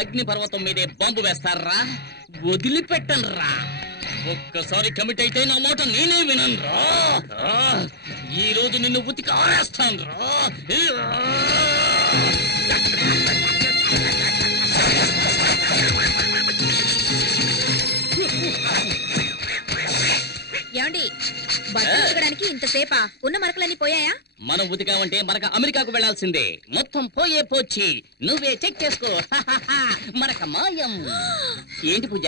అగ్ని పర్వతం మీదే బాంబు వేస్తారా? వదిలిపెట్టనురా. ఒక్కసారి కమిట్ అయితే నా మాట నేనే విననురా. ఈ రోజు నిన్ను ఉతికి ఆరేస్తాను రా. ఏమండి, బట్టలు ఉతకడానికి ఇంతసేపా? ఉన్న మరకలన్నీ పోయాయా? మనం ఉతికామంటే మనకు అమెరికాకు వెళ్లాల్సిందే. మొత్తం పోయే పోచ్చి నువ్వే చెక్ చేసుకో. మనక మాయం. ఏంటి పూజ,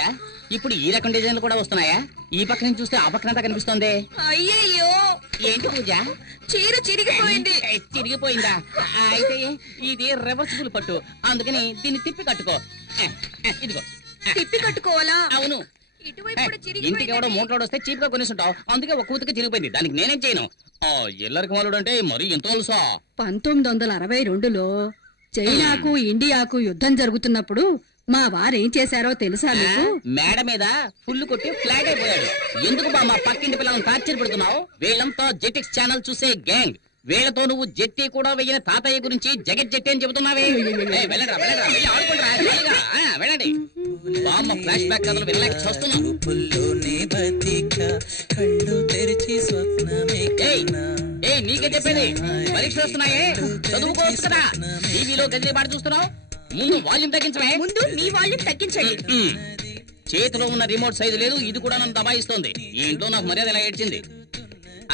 ఇప్పుడు ఈ రకం డిజైన్లు కూడా వస్తున్నాయా? ఈ పక్క నుంచి చూస్తే ఆ పక్కనంతా కనిపిస్తోంది. అయ్యయ్యో, ఏంటి పూజ, చీర చిరిగిపోయింది. చిరిగిపోయిందా? అయితే ఇది రివర్సిబుల్ పట్టు, అందుకని దీన్ని తిప్పి కట్టుకో. ఇదిగో. తిప్పి కట్టుకోవాలా? అవును. ఇంటికి ఎవడో మూటలోడు వస్తే చీప్ గా కొనేసుంటావు, అందుకే ఒక కూతుకి చిరిగిపోయింది. దానికి నేనేం చేయను. ఎల్లరికి మాలుడు అంటే మరి ఎంత తెలుసా? 1962లో చైనాకు ఇండియాకు యుద్ధం జరుగుతున్నప్పుడు మా వారేం చేశారో తెలుసా మీకు? మేడ మీద ఫుల్ కొట్టి ఫ్లాట్ అయిపోయాడు. ఎందుకు బా మా పక్కింటి పిల్లలను టార్చర్ పెడుతున్నావు? వీళ్ళంతా జెటిక్స్ ఛానల్ చూసే గ్యాంగ్. వీళ్లతో నువ్వు జెట్టి కూడా వెయ్యిన తాతయ్య గురించి జగత్ జెట్టి అని చెబుతున్నావే. వెళ్ళండి. బామ్మ ఫ్లాష్ బ్యాక్ కథలు వినలేక చూస్తున్నాం. నీకే చెప్పేది, పరీక్షలు వస్తున్నాయే, చదువుకోవచ్చు కదా. టీవీలో గదిలే పాట చూస్తున్నావు. ముందు వాల్యూమ్ తగ్గించమే. ముందు మీ వాల్యూమ్ తగ్గించండి. చేతిలో ఉన్న రిమోట్ సైజు లేదు, ఇది కూడా నన్ను దబాయిస్తోంది. ఈ ఇంట్లో నాకు మర్యాద ఇలా ఏడ్చింది.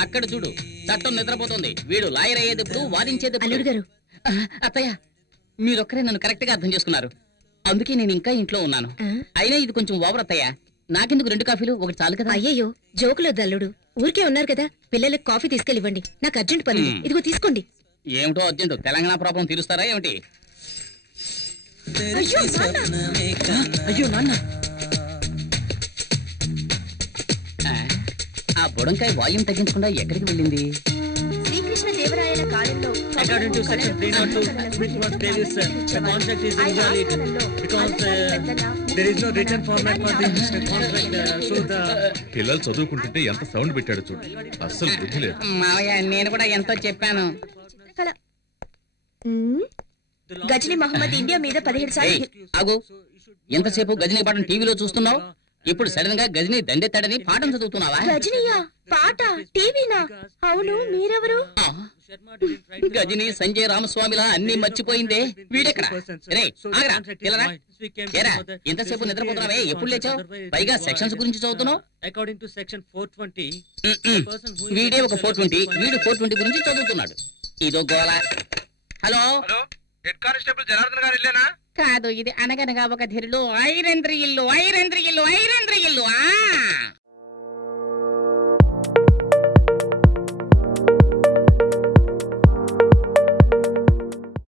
అక్కడ చూడు, చట్టం నిద్రపోతుంది. వీడు లాయర్ అయ్యేటప్పుడు వాదించేది. అల్లుడు గారు, అత్తయ్య మీరొక్కరే నన్ను కరెక్ట్ గా అర్థం చేసుకున్నారు, అందుకే నేను ఇంకా ఇంట్లో ఉన్నాను. అయినా ఇది కొంచెం ఓవర్ అత్తయ్య. నాకెందుకు 2 కాఫీలు, ఒకటి చాలు కదా. అయ్యయ్యో, జోకులో దల్లుడు. ఊరికే ఉన్నారు కదా, పిల్లలకు కాఫీ తీసుకెళ్ళివ్వండి. నాకు అర్జెంట్ పని. ఇదిగో తీసుకోండి. ఏమిటో అర్జెంట్? తెలంగాణ ప్రాబ్లం తీరుస్తారా ఏమిటి? అయ్యో నాన్న, ఆ బుడంకాయ వాల్యూమ్ తగ్గించకుండా ఎక్కడికి వెళ్ళింది? శ్రీకృష్ణ దేవరాయల కాలంలో పిల్లలు చదువుకుంటుంటే ఎంత సౌండ్ పెట్టాడు చూడు, అస్సలు బుద్ధి లేదు. మావయ్య, నేను కూడా ఎంతో చెప్పాను. గజనీ మహమ్మద్ ఇండియా మీద 17 సార్లు. ఆగు, ఎంతసేపు గజనీ పాటను టీవీలో చూస్తున్నావు? ఇప్పుడు సడన్ గా గజనీ దండెత్తాడని పాఠం చదువుతున్నావా? గజనీయా? పాట టీవీనా? అవును, మీరెవరు? గజనీ సంజయ్ రామస్వామిలా అన్ని మర్చిపోయిందే. వీడెక్కడ? ఇంతసేపు నిద్రపోతున్నావే, ఎప్పుడు లేచావు? పైగా సెక్షన్స్ గురించి చదువుతున్నావు. వీడే ఒక 420, వీడు 420 గురించి చదువుతున్నాడు. ఇదో గోల. హలో, హెడ్ కానిస్టేబుల్ జనార్దన్ గారు ఇల్లేనా? కాదు, ఇది అనగనగా ఒక ధీరులు ఐరంద్రి ఇల్లు.